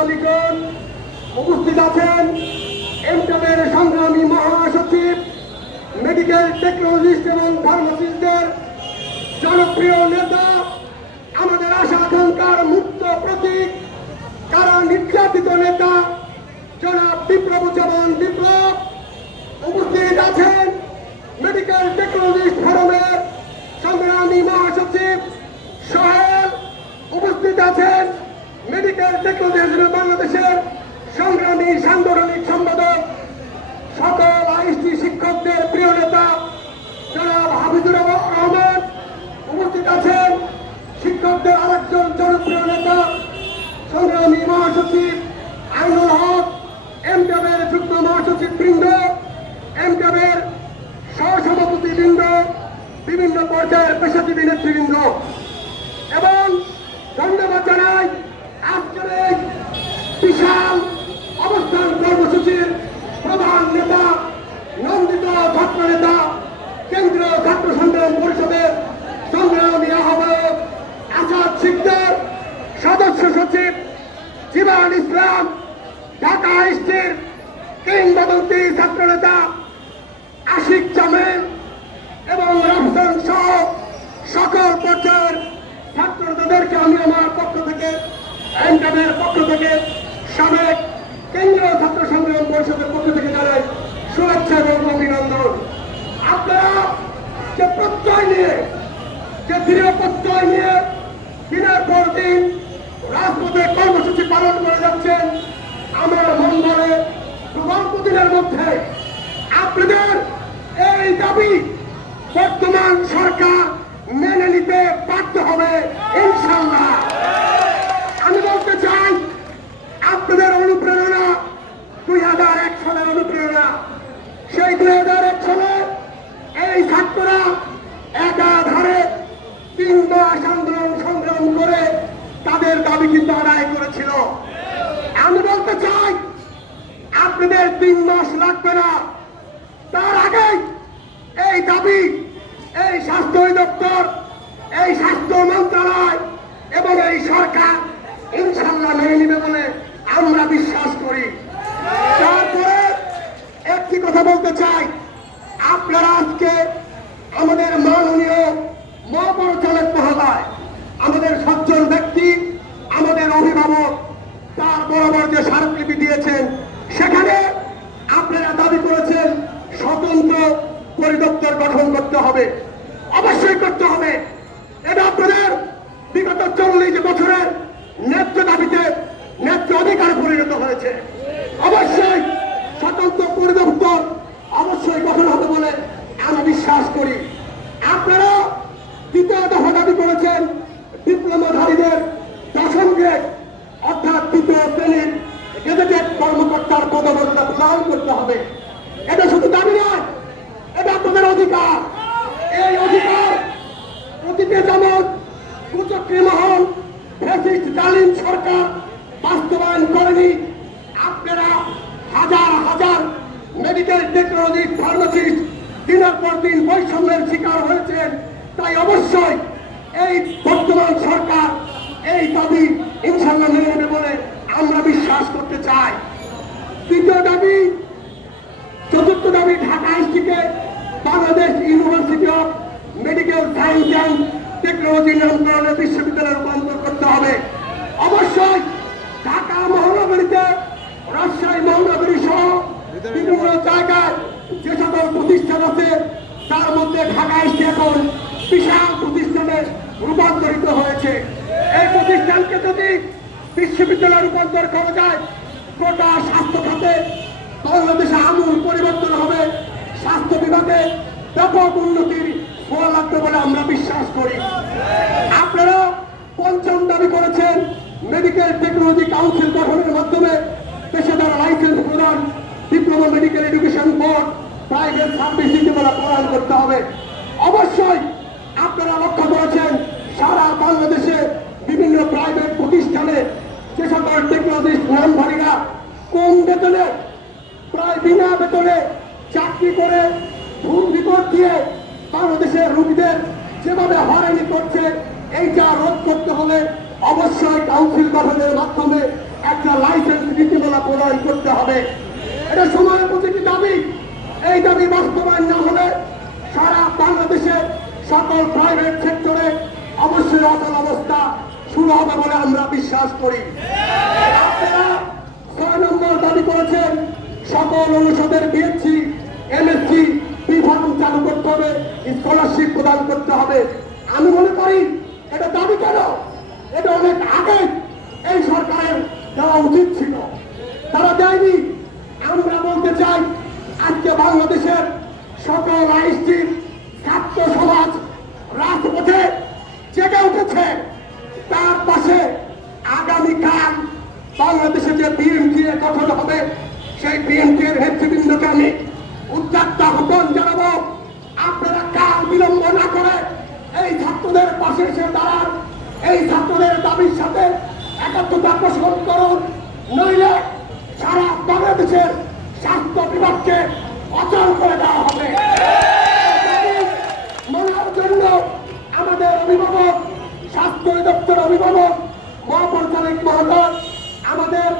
প্রকৌশলীগণ, উপস্থিত আছেন এমটেবের সংগ্রামী মহাসচিব, মেডিকেল টেকনোলজিস্ট এবং ফার্মাসিস্টদের জনপ্রিয় নেতা, আমাদের আশা আকাঙ্ক্ষার মুক্ত প্রতীক, কারা নির্যাতিত নেতা জনাব বিপ্লবোজ্জামান বিপ্লব। উপস্থিত আছেন মেডিকেল টেকনোলজিস্ট ফোরামের সংগ্রামী মহাসচিব সোহেল। উপস্থিত আছেন মেডিকেল টেকনোলজি বাংলাদেশের সংগ্রামী সাংগঠনিক সম্পাদক, সকল আইএসটি শিক্ষকদের প্রিয় নেতা জনাব হাফিজুর রহমান। উপস্থিত আছেন শিক্ষকদের আরেকজন জনপ্রিয় নেতা, সংগ্রামী মহাসচিব আইনুল হক, এমটেবের যুগ্ম মহাসচিব বৃন্দ, এমটেবের সহসভাপতি বৃন্দ, বিভিন্ন পর্যায়ের পেশাজীবী নেতৃবৃন্দ, এবং ধন্যবাদ জানাই আজকের এই বিশাল অবস্থান কর্মসূচির প্রধান নেতা, নন্দিত ছাত্র নেতা, কেন্দ্রীয় ছাত্র সংগ্রাম পরিষদের সংগ্রামী আহ্বায়ক আসাদ সিকদার, সদস্য সচিব জীবন ইসলাম, ঢাকা আইএসটির কিংবদন্তি ছাত্র নেতা আশিক জামেল এবং রফসান সহ সকল পর্যায়ের ছাত্র নেতাদেরকে আমি আমার পক্ষ থেকে, এমটেবের পক্ষ থেকে, সাবেক কেন্দ্রীয় ছাত্র সংগ্রাম পরিষদের পক্ষ থেকে জানাই শুভেচ্ছা এবং অভিনন্দন। আপনারা যে প্রত্যয় নিয়ে, যে দৃঢ় প্রত্যয় নিয়ে দিনের পর দিন রাজপথে কর্মসূচি পালন করে যাচ্ছেন, আমার মন বলে অল্প দিনের মধ্যে আপনাদের এই দাবি বর্তমান সরকার মেনে নিতে বাধ্য হবে ইনশাআল্লাহ। আমি বলতে চাই, আপনাদের অনুপ্রেরণা 2001 সালের অনুপ্রেরণা। সেই 2001 সালে এই ছাত্ররা একাধারে 3 মাস আন্দোলন সংগ্রাম করে তাদের দাবি কিন্তু আদায় করেছিল। আমি বলতে চাই, আপনাদের 3 মাস লাগবে না, তার আগেই এই দাবি এই স্বাস্থ্য অধিদপ্তর, এই স্বাস্থ্য মন্ত্রণালয় এবং এই সরকার ইনশাআল্লাহ মেনে নেবে বলে আমরা বিশ্বাস করি। তারপরে একটি কথা বলতে চাই, আপনারা আজকে আমাদের মাননীয় মহাপরিচালক মহোদয়, আমাদের সজ্জন ব্যক্তি, আমাদের অভিভাবক, তার বরাবর যে স্মারকলিপি দিয়েছেন, সেখানে আপনারা দাবি করেছেন স্বতন্ত্র পরিদপ্তর গঠন করতে হবে। অবশ্যই করতে হবে। এটা আপনাদের বিগত 40 বছরের ন্যায্য দাবিতে ন্যায্য অধিকার পরিণত হয়েছে। অবশ্যই স্বতন্ত্র পরিদপ্তর অবশ্যই গঠন হবে বলে আমি বিশ্বাস করি। আপনারা 2য় দফা দাবি করেছেন ডিপ্লোমাধারীদের 10ম গ্রেড অর্থাৎ 2য় শ্রেণীর গেজেটেড কর্মকর্তার পদমর্যাদা প্রদান করতে হবে। এটা শুধু দাবি নয়, এটা আপনাদের অধিকার। এই অধিকার অতীতে যেমন কুচক্রী মহল, ফ্যাসিস্ট জালিম সরকার বাস্তবায়ন করেনি, আপনারা হাজার হাজার মেডিকেল টেকনোলজি ফার্মাসিস্ট দিনের পর দিন বৈষম্যের শিকার হয়েছেন। তাই অবশ্যই এই বর্তমান সরকার এই দাবি ইনশাআল্লাহ মেনে নেবে বলে আমরা বিশ্বাস করতে চাই। 3য় দাবি, 4র্থ দাবি, ঢাকা আইএসটিকে Bangladesh university of medical science and technology নামকরণে বিশ্ববিদ্যালয়ে রূপান্তর করতে হবে। অবশ্যই ঢাকা মহানগরীতে, রাজশাহী মহানগরী সহ বিভিন্ন জায়গায় যে সকল প্রতিষ্ঠান আছে, তার মধ্যে ঢাকা আইএসটি এখন বিশাল প্রতিষ্ঠানে রূপান্তরিত হয়েছে। এই প্রতিষ্ঠানকে যদি বিশ্ববিদ্যালয়ে রূপান্তর করা যায়, গোটা স্বাস্থ্য খাতে বাংলাদেশে আমূল পরিবর্তন হবে। স্বাস্থ্য বিভাগে ব্যাপক উন্নতির ফল লাগবে বলে আমরা বিশ্বাস করি। আপনারা 5ম দাবি করেছেন মেডিকেল টেকনোলজি কাউন্সিল গঠনের মাধ্যমে পেশাদার লাইসেন্স প্রদান, diploma medical education board, private service নীতিমালা প্রদান করতে হবে। অবশ্যই আপনারা লক্ষ্য করেছেন সারা বাংলাদেশে বিভিন্ন প্রাইভেট প্রতিষ্ঠানে যে সকল টেকনোলজিস্ট নামধারীরা কম বেতনে, প্রায় বিনা বেতনে চাকরি করে ভুল রিপোর্ট দিয়ে বাংলাদেশের রোগীদের যেভাবে হয়রানি করছে, এইটা রোধ করতে হলে অবশ্যই কাউন্সিল গঠনের মাধ্যমে একটা লাইসেন্স নীতিমালা প্রদান করতে হবে। এটা সময়ের প্রতিটি দাবি। এই দাবি বাস্তবায়ন না হলে সারা বাংলাদেশে সকল প্রাইভেট সেক্টরে অবশ্যই অচল অবস্থা শুরু হবে বলে আমরা বিশ্বাস করি। আপনারা 6 নম্বর দাবি করেছেন সকল অনুষদের বিএসসি, এমএসসি, বিভাগ চালু করতে হবে, স্কলারশিপ প্রদান করতে হবে। আমি মনে করি এটা দাবি কেন, এটা অনেক আগে এই সরকারের দেওয়া উচিত ছিল, তারা দেয়নি। আমরা বলতে চাই আজকে বাংলাদেশের সকল আইনজীবী ছাত্র সমাজ রাজপথে জেগে উঠেছে। তার পাশে আগামীকাল বাংলাদেশে যে বিএনপি গঠন হবে সেই বিএনপির নেতৃবৃন্দকে আমি উদ্যোক্ত আহ্বান জানাবো, আপনারা কাল বিলম্ব না করে এই ছাত্রদের পাশে এসে দাঁড়ান, এই ছাত্রদের দাবির সাথে একাত্মতা পোষণ করুন, নইলে সারা বাংলাদেশের স্বাস্থ্য বিভাগকে অচল করে দেওয়া হবে। মানার জন্য আমাদের অভিভাবক, স্বাস্থ্য অধিদপ্তর অভিভাবক মহাপরিচালক মহোদয়, আমাদের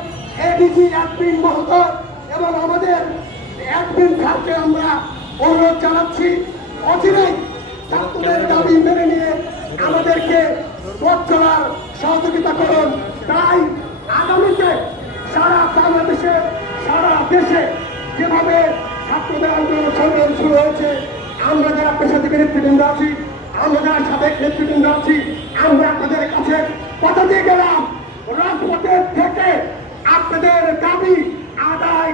এডিজি অ্যাডমিন মহোদয় এবং আমাদের অ্যাডমিন স্যারকে আমরা অনুরোধ জানাচ্ছি অচিরেই ছাত্রদের দাবি মেনে নিয়ে আমাদেরকে পথ চলার সহযোগিতা করুন। তাই আগামীতে সারা বাংলাদেশে, সারা দেশে যেভাবে ছাত্রদের আন্দোলন সংগ্রাম শুরু হয়েছে, আমরা যারা পেশাজীবী নেতৃবৃন্দ আছি, আমরা যারা সাবেক নেতৃবৃন্দ আছি, আমরা আপনাদের কাছে কথা দিয়ে গেলাম রাজপথের থেকে আপনাদের দাবি আদায়